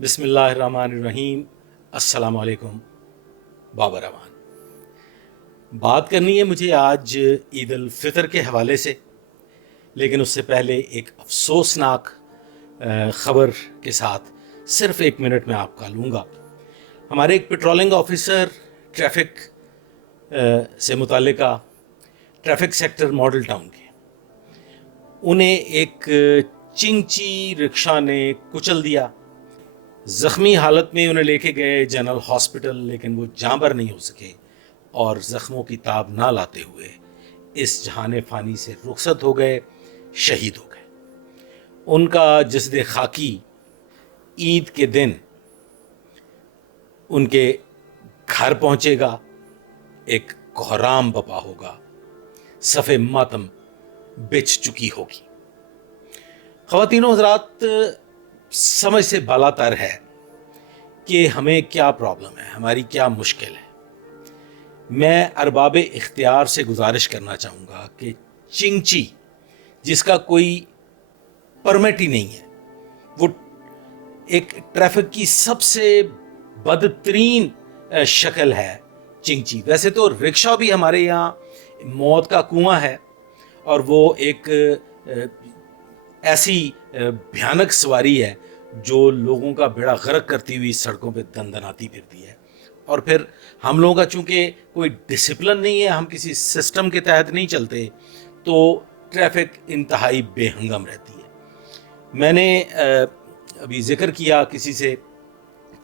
بسم اللہ الرحمن الرحیم۔ السلام علیکم بابا رحمان۔ بات کرنی ہے مجھے آج عید الفطر کے حوالے سے، لیکن اس سے پہلے ایک افسوسناک خبر کے ساتھ صرف 1 منٹ میں آپ کا لوں گا۔ ہمارے ایک پیٹرولنگ آفیسر ٹریفک سے متعلقہ ٹریفک سیکٹر ماڈل ٹاؤن کے، انہیں ایک چنگچی رکشہ نے کچل دیا۔ زخمی حالت میں انہیں لے کے گئے جنرل ہاسپٹل، لیکن وہ جاں بر نہیں ہو سکے اور زخموں کی تاب نہ لاتے ہوئے اس جہان فانی سے رخصت ہو گئے، شہید ہو گئے۔ ان کا جسد خاکی عید کے دن ان کے گھر پہنچے گا، ایک کوہرام بپا ہوگا، صف ماتم بچ چکی ہوگی۔ خواتین و حضرات، سمجھ سے بالا تر ہے کہ ہمیں کیا پرابلم ہے، ہماری کیا مشکل ہے۔ میں ارباب اختیار سے گزارش کرنا چاہوں گا کہ چنگچی جس کا کوئی پرمٹ ہی نہیں ہے، وہ ایک ٹریفک کی سب سے بدترین شکل ہے چنگچی۔ ویسے تو رکشہ بھی ہمارے یہاں موت کا کنواں ہے، اور وہ ایک ایسی بھیانک سواری ہے جو لوگوں کا بیڑا غرق کرتی ہوئی سڑکوں پہ دندناتی پھرتی ہے۔ اور پھر ہم لوگوں کا چونکہ کوئی ڈسپلن نہیں ہے، ہم کسی سسٹم کے تحت نہیں چلتے، تو ٹریفک انتہائی بے ہنگم رہتی ہے۔ میں نے ابھی ذکر کیا کسی سے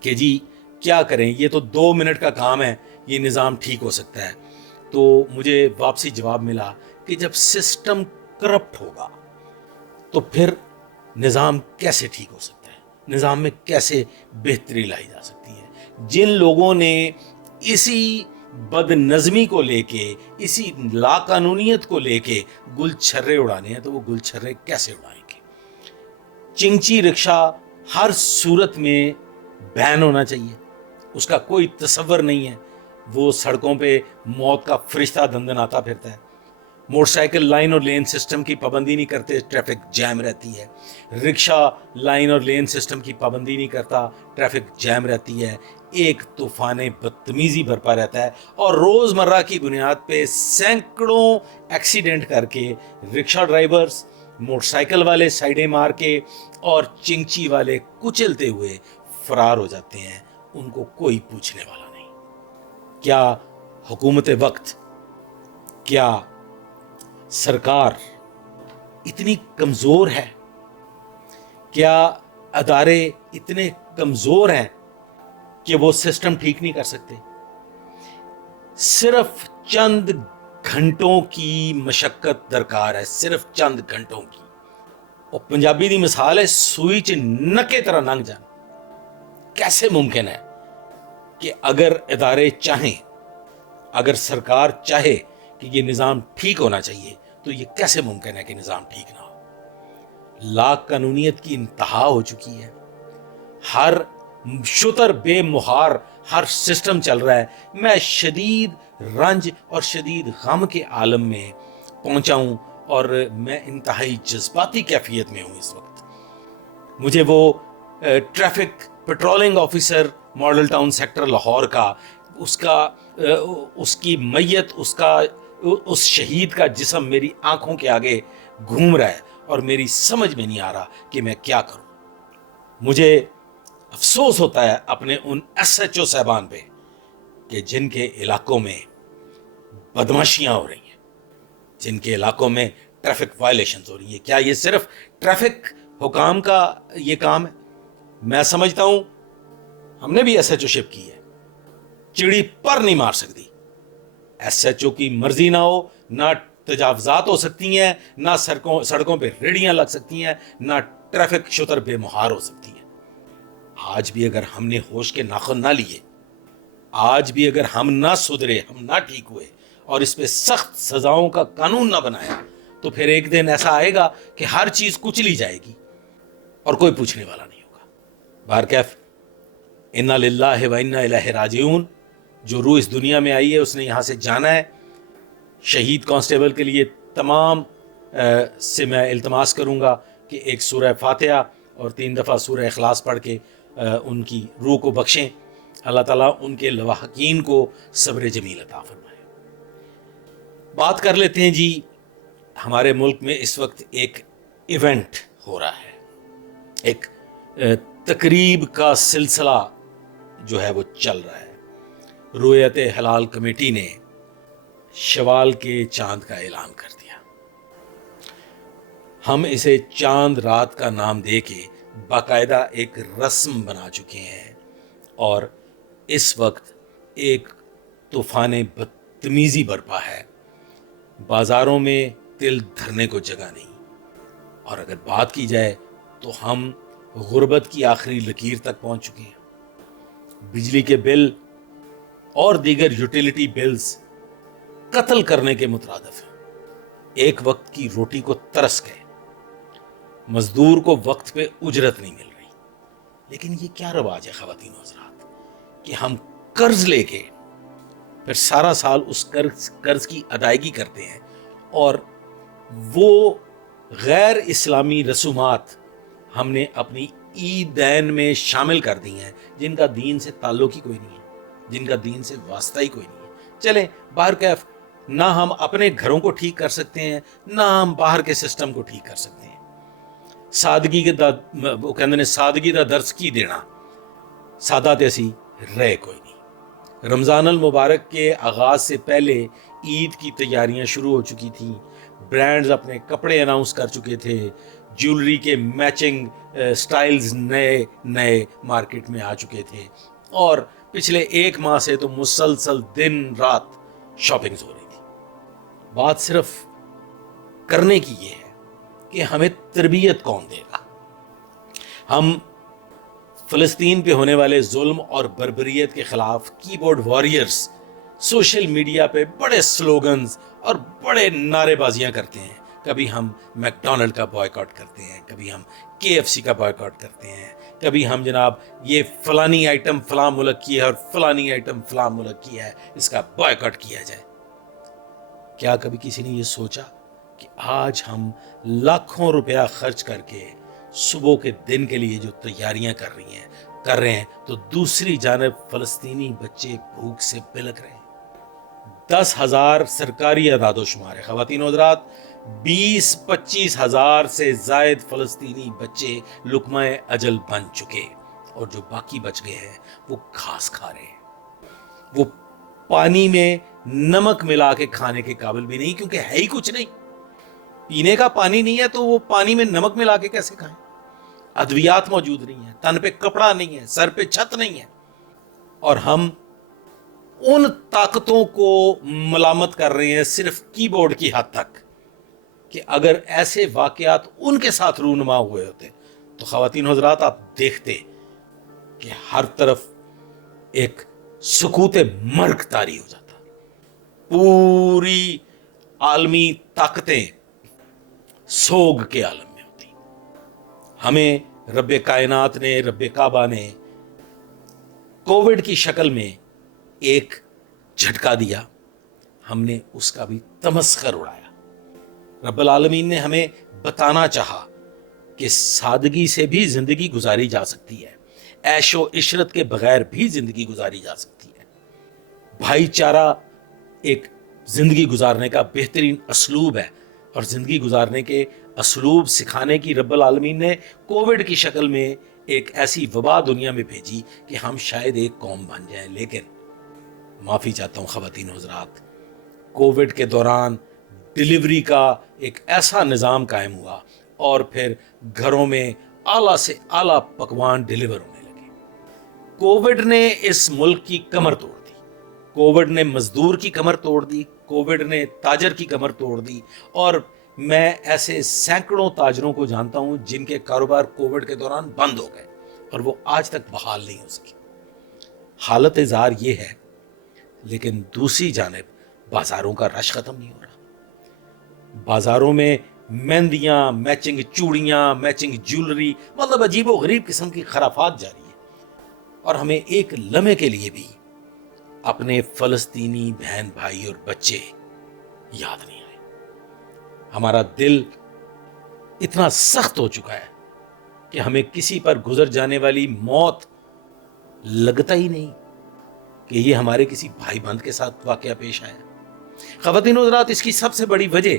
کہ جی کیا کریں، یہ تو 2 منٹ کا کام ہے، یہ نظام ٹھیک ہو سکتا ہے۔ تو مجھے واپسی جواب ملا کہ جب سسٹم کرپٹ ہوگا تو پھر نظام کیسے ٹھیک ہو سکتا ہے، نظام میں کیسے بہتری لائی جا سکتی ہے۔ جن لوگوں نے اسی بد نظمی کو لے کے، اسی لا قانونیت کو لے کے گل چھرے اڑانے ہیں، تو وہ گل چھرے کیسے اڑائیں گے۔ چنگچی رکشہ ہر صورت میں بین ہونا چاہیے، اس کا کوئی تصور نہیں ہے، وہ سڑکوں پہ موت کا فرشتہ دندناتا پھرتا ہے۔ موٹر سائیکل لائن اور لین سسٹم کی پابندی نہیں کرتے، ٹریفک جیم رہتی ہے۔ رکشہ لائن اور لین سسٹم کی پابندی نہیں کرتا، ٹریفک جیم رہتی ہے۔ ایک طوفان بدتمیزی برپا رہتا ہے، اور روزمرہ کی بنیاد پہ سینکڑوں ایکسیڈنٹ کر کے رکشہ ڈرائیورز، موٹر سائیکل والے سائیڈیں مار کے اور چنگچی والے کچلتے ہوئے فرار ہو جاتے ہیں، ان کو کوئی پوچھنے والا نہیں۔ کیا حکومت وقت، کیا سرکار اتنی کمزور ہے؟ کیا ادارے اتنے کمزور ہیں کہ وہ سسٹم ٹھیک نہیں کر سکتے؟ صرف چند گھنٹوں کی مشقت درکار ہے، صرف چند گھنٹوں کی۔ اور پنجابی دی مثال ہے، سوئی چ نکے طرح لنگ جان۔ کیسے ممکن ہے کہ اگر ادارے چاہیں، اگر سرکار چاہے کہ یہ نظام ٹھیک ہونا چاہیے، تو یہ کیسے ممکن ہے کہ نظام ٹھیک نہ ہو؟ لا قانونیت کی انتہا ہو چکی ہے، ہر شتر بے مہار ہر سسٹم چل رہا ہے۔ میں شدید رنج اور شدید غم کے عالم میں پہنچا ہوں، اور میں انتہائی جذباتی کیفیت میں ہوں اس وقت۔ مجھے وہ traffic patrolling officer model town sector Lahore کا، اس کی میت، اس شہید کا جسم میری آنکھوں کے آگے گھوم رہا ہے، اور میری سمجھ میں نہیں آ رہا کہ میں کیا کروں۔ مجھے افسوس ہوتا ہے اپنے ان ایس ایچ او صاحبان پہ کہ جن کے علاقوں میں بدماشیاں ہو رہی ہیں، جن کے علاقوں میں ٹریفک وائلیشنز ہو رہی ہیں۔ کیا یہ صرف ٹریفک حکام کا یہ کام ہے؟ میں سمجھتا ہوں ہم نے بھی ایس ایچ او شپ کی ہے، چڑی پر نہیں مار سکتی۔ ایس ایچ او کی مرضی نہ ہو، نہ تجاوزات ہو سکتی ہیں، نہ سڑکوں پہ ریڑیاں لگ سکتی ہیں، نہ ٹریفک شتر بے مہار ہو سکتی ہے۔ آج بھی اگر ہم نے ہوش کے ناخن نہ لیے، آج بھی اگر ہم نہ سدھرے، ہم نہ ٹھیک ہوئے، اور اس پہ سخت سزاؤں کا قانون نہ بنایا، تو پھر ایک دن ایسا آئے گا کہ ہر چیز کچلی جائے گی اور کوئی پوچھنے والا نہیں ہوگا۔ بہرکیف، انا للہ و انا الیہ راجعون۔ جو روح اس دنیا میں آئی ہے اس نے یہاں سے جانا ہے۔ شہید کانسٹیبل کے لیے تمام سے میں التماس کروں گا کہ ایک سورہ فاتحہ اور 3 دفعہ سورہ اخلاص پڑھ کے ان کی روح کو بخشیں، اللہ تعالیٰ ان کے لواحقین کو صبر جمیل عطا فرمائے۔ بات کر لیتے ہیں جی، ہمارے ملک میں اس وقت ایک ایونٹ ہو رہا ہے، ایک تقریب کا سلسلہ جو ہے وہ چل رہا ہے۔ رؤیت ہلال کمیٹی نے شوال کے چاند کا اعلان کر دیا۔ ہم اسے چاند رات کا نام دے کے باقاعدہ ایک رسم بنا چکے ہیں، اور اس وقت ایک طوفان بدتمیزی برپا ہے۔ بازاروں میں تل دھرنے کو جگہ نہیں، اور اگر بات کی جائے تو ہم غربت کی آخری لکیر تک پہنچ چکے ہیں۔ بجلی کے بل اور دیگر یوٹیلیٹی بلز قتل کرنے کے مترادف ہیں۔ ایک وقت کی روٹی کو ترس گئے، مزدور کو وقت پہ اجرت نہیں مل رہی۔ لیکن یہ کیا رواج ہے خواتین و حضرات کہ ہم قرض لے کے پھر سارا سال اس قرض کی ادائیگی کرتے ہیں، اور وہ غیر اسلامی رسومات ہم نے اپنی عیدین میں شامل کر دی ہیں جن کا دین سے تعلق ہی کوئی نہیں ہے، جن کا دین سے واسطہ ہی کوئی نہیں ہے۔ چلیں باہر کیف، نہ ہم اپنے گھروں کو ٹھیک کر سکتے ہیں، نہ ہم باہر کے سسٹم کو ٹھیک کر سکتے ہیں۔ سادگی کے وہ کہندے نے سادگی دا درس کی دینا، سادہ تے اسی رہے کوئی نہیں۔ رمضان المبارک کے آغاز سے پہلے عید کی تیاریاں شروع ہو چکی تھیں، برانڈز اپنے کپڑے اناؤنس کر چکے تھے، جیولری کے میچنگ سٹائلز نئے نئے مارکیٹ میں آ چکے تھے، اور پچھلے ایک ماہ سے تو مسلسل دن رات شاپنگز ہو رہی تھی۔ بات صرف کرنے کی یہ ہے کہ ہمیں تربیت کون دے گا۔ ہم فلسطین پہ ہونے والے ظلم اور بربریت کے خلاف کی بورڈ واریئرز سوشل میڈیا پہ بڑے سلوگنز اور بڑے نعرے بازیاں کرتے ہیں۔ کبھی ہم میک ڈونلڈ کا بائیکاٹ کرتے ہیں، کبھی ہم KFC کا بائیکاٹ کرتے ہیں، کبھی ہم جناب یہ فلانی آئٹم فلاں ملک کی ہے اور فلانی آئٹم فلاں ملک کی ہے، اس کا بائیکاٹ کیا جائے۔ کیا کبھی کسی نے یہ سوچا کہ آج ہم لاکھوں روپیہ خرچ کر کے صبح کے دن کے لیے جو تیاریاں کر رہے ہیں تو دوسری جانب فلسطینی بچے بھوک سے بلک رہے ہیں۔ 10,000 سرکاری اعداد و شمار ہے خواتین و حضرات، 20-25 ہزار سے زائد فلسطینی بچے لقمہ اجل بن چکے، اور جو باقی بچ گئے ہیں وہ گھاس کھا رہے ہیں، وہ پانی میں نمک ملا کے کھانے کے قابل بھی نہیں، کیونکہ ہے ہی کچھ نہیں۔ پینے کا پانی نہیں ہے تو وہ پانی میں نمک ملا کے کیسے کھائیں؟ ادویات موجود نہیں ہیں، تن پہ کپڑا نہیں ہے، سر پہ چھت نہیں ہے، اور ہم ان طاقتوں کو ملامت کر رہے ہیں صرف کی بورڈ کی حد تک کہ اگر ایسے واقعات ان کے ساتھ رونما ہوئے ہوتے تو خواتین حضرات آپ دیکھتے کہ ہر طرف ایک سکوت مرگ طاری ہو جاتا، پوری عالمی طاقتیں سوگ کے عالم میں ہوتی۔ ہمیں رب کائنات نے، رب کعبہ نے کووڈ کی شکل میں ایک جھٹکا دیا، ہم نے اس کا بھی تمسخر اڑایا۔ رب العالمین نے ہمیں بتانا چاہا کہ سادگی سے بھی زندگی گزاری جا سکتی ہے، عیش و عشرت کے بغیر بھی زندگی گزاری جا سکتی ہے۔ بھائی چارہ ایک زندگی گزارنے کا بہترین اسلوب ہے، اور زندگی گزارنے کے اسلوب سکھانے کی رب العالمین نے کووڈ کی شکل میں ایک ایسی وبا دنیا میں بھیجی کہ ہم شاید ایک قوم بن جائیں۔ لیکن معافی چاہتا ہوں خواتین حضرات، کووڈ کے دوران ڈیلیوری کا ایک ایسا نظام قائم ہوا، اور پھر گھروں میں اعلیٰ سے اعلیٰ پکوان ڈیلیور ہونے لگے۔ کووڈ نے اس ملک کی کمر توڑ دی، کووڈ نے مزدور کی کمر توڑ دی، کووڈ نے تاجر کی کمر توڑ دی، اور میں ایسے سینکڑوں تاجروں کو جانتا ہوں جن کے کاروبار کووڈ کے دوران بند ہو گئے اور وہ آج تک بحال نہیں ہو سکے۔ حالت زار یہ ہے، لیکن دوسری جانب بازاروں کا رش ختم نہیں ہو رہا۔ بازاروں میں مہندیاں، میچنگ چوڑیاں، میچنگ جیولری، مطلب عجیب و غریب قسم کی خرافات جاری ہے، اور ہمیں ایک لمحے کے لیے بھی اپنے فلسطینی بہن بھائی اور بچے یاد نہیں آئے۔ ہمارا دل اتنا سخت ہو چکا ہے کہ ہمیں کسی پر گزر جانے والی موت لگتا ہی نہیں کہ یہ ہمارے کسی بھائی بند کے ساتھ واقعہ پیش آیا. خواتین و حضرات، اس کی سب سے بڑی وجہ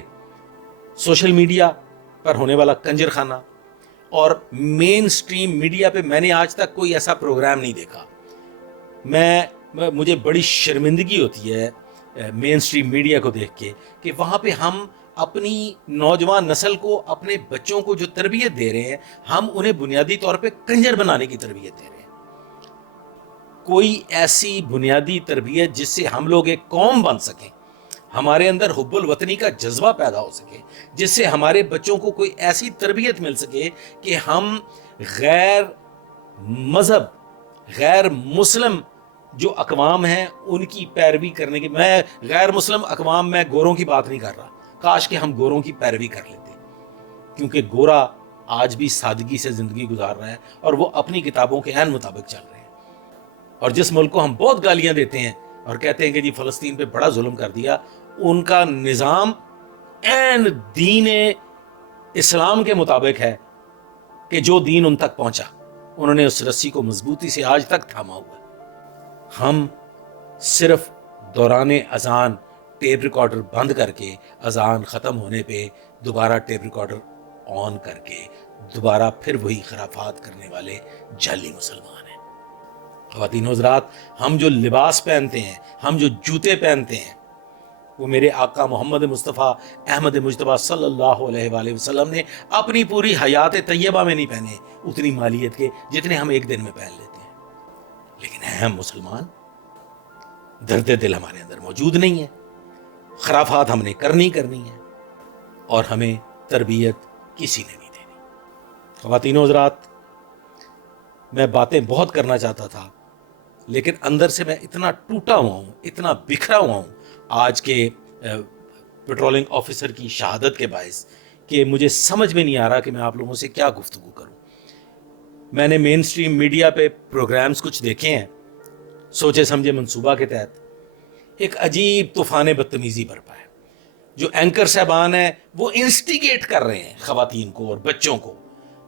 سوشل میڈیا پر ہونے والا کنجر خانہ اور مین سٹریم میڈیا پہ میں نے آج تک کوئی ایسا پروگرام نہیں دیکھا. مجھے بڑی شرمندگی ہوتی ہے مین سٹریم میڈیا کو دیکھ کے کہ وہاں پہ ہم اپنی نوجوان نسل کو، اپنے بچوں کو جو تربیت دے رہے ہیں، ہم انہیں بنیادی طور پہ کنجر بنانے کی تربیت دے رہے ہیں. کوئی ایسی بنیادی تربیت جس سے ہم لوگ ایک قوم بن سکیں، ہمارے اندر حب الوطنی کا جذبہ پیدا ہو سکے، جس سے ہمارے بچوں کو کوئی ایسی تربیت مل سکے کہ ہم غیر مذہب، غیر مسلم جو اقوام ہیں ان کی پیروی کرنے کی. میں غیر مسلم اقوام میں گوروں کی بات نہیں کر رہا، کاش کہ ہم گوروں کی پیروی کر لیتے، کیونکہ گورا آج بھی سادگی سے زندگی گزار رہا ہے اور وہ اپنی کتابوں کے عین مطابق چل رہے ہیں. اور جس ملک کو ہم بہت گالیاں دیتے ہیں اور کہتے ہیں کہ جی فلسطین پہ بڑا ظلم کر دیا، ان کا نظام عین دین اسلام کے مطابق ہے کہ جو دین ان تک پہنچا انہوں نے اس رسی کو مضبوطی سے آج تک تھاما ہوا ہے. ہم صرف دوران اذان ٹیپ ریکارڈر بند کر کے، اذان ختم ہونے پہ دوبارہ ٹیپ ریکارڈر آن کر کے دوبارہ پھر وہی خرافات کرنے والے جعلی مسلمان ہیں. خواتین و حضرات، ہم جو لباس پہنتے ہیں، ہم جو جوتے پہنتے ہیں، وہ میرے آقا محمد مصطفیٰ احمد مجتبیٰ صلی اللہ علیہ وآلہ وسلم نے اپنی پوری حیات طیبہ میں نہیں پہنے اتنی مالیت کے جتنے ہم ایک دن میں پہن لیتے ہیں. لیکن ہیں ہم مسلمان، درد دل ہمارے اندر موجود نہیں ہے، خرافات ہم نے کرنی ہے اور ہمیں تربیت کسی نے نہیں دینی. خواتین و حضرات، میں باتیں بہت کرنا چاہتا تھا لیکن اندر سے میں اتنا ٹوٹا ہوا ہوں، اتنا بکھرا ہوا ہوں آج کے پیٹرولنگ آفیسر کی شہادت کے باعث کہ مجھے سمجھ میں نہیں آ رہا کہ میں آپ لوگوں سے کیا گفتگو کروں. میں نے مین سٹریم میڈیا پہ پروگرامز کچھ دیکھے ہیں سوچے سمجھے منصوبہ کے تحت. ایک عجیب طوفان بدتمیزی برپا ہے. جو اینکر صاحبان ہیں وہ انسٹیگیٹ کر رہے ہیں خواتین کو اور بچوں کو،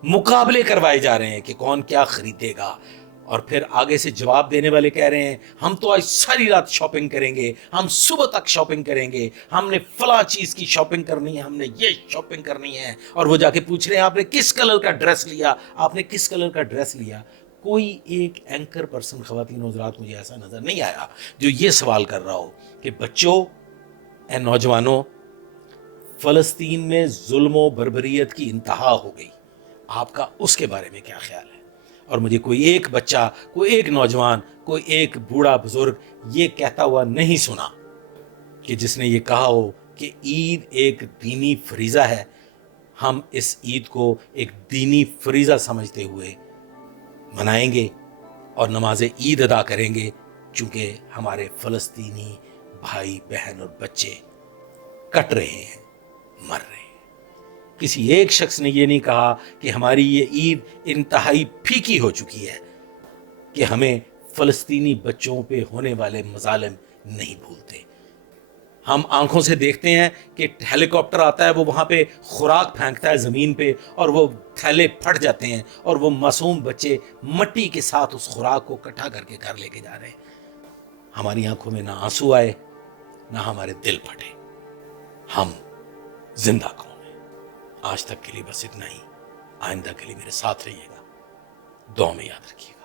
مقابلے کروائے جا رہے ہیں کہ کون کیا خریدے گا، اور پھر آگے سے جواب دینے والے کہہ رہے ہیں ہم تو آج ساری رات شاپنگ کریں گے، ہم صبح تک شاپنگ کریں گے، ہم نے فلاں چیز کی شاپنگ کرنی ہے، ہم نے یہ شاپنگ کرنی ہے. اور وہ جا کے پوچھ رہے ہیں آپ نے کس کلر کا ڈریس لیا، آپ نے کس کلر کا ڈریس لیا. کوئی ایک اینکر پرسن خواتین و حضرات مجھے ایسا نظر نہیں آیا جو یہ سوال کر رہا ہو کہ بچوں، اے نوجوانوں، فلسطین میں ظلم و بربریت کی انتہا ہو گئی، آپ کا اس کے بارے میں کیا خیال ہے؟ اور مجھے کوئی ایک بچہ، کوئی ایک نوجوان، کوئی ایک بوڑھا بزرگ یہ کہتا ہوا نہیں سنا کہ جس نے یہ کہا ہو کہ عید ایک دینی فریضہ ہے، ہم اس عید کو ایک دینی فریضہ سمجھتے ہوئے منائیں گے اور نماز عید ادا کریں گے، چونکہ ہمارے فلسطینی بھائی بہن اور بچے کٹ رہے ہیں، مر رہے ہیں. کسی ایک شخص نے یہ نہیں کہا کہ ہماری یہ عید انتہائی پھیکی ہو چکی ہے کہ ہمیں فلسطینی بچوں پہ ہونے والے مظالم نہیں بھولتے. ہم آنکھوں سے دیکھتے ہیں کہ ہیلی کاپٹر آتا ہے، وہ وہاں پہ خوراک پھینکتا ہے زمین پہ اور وہ تھیلے پھٹ جاتے ہیں اور وہ معصوم بچے مٹی کے ساتھ اس خوراک کو اکٹھا کر کے گھر لے کے جا رہے ہیں. ہماری آنکھوں میں نہ آنسو آئے، نہ ہمارے دل پھٹے. ہم زندہ قوم ہیں. آج تک کے لیے بس اتنا ہی. آئندہ کے لیے میرے ساتھ رہیے گا، دعا میں یاد رکھیے گا.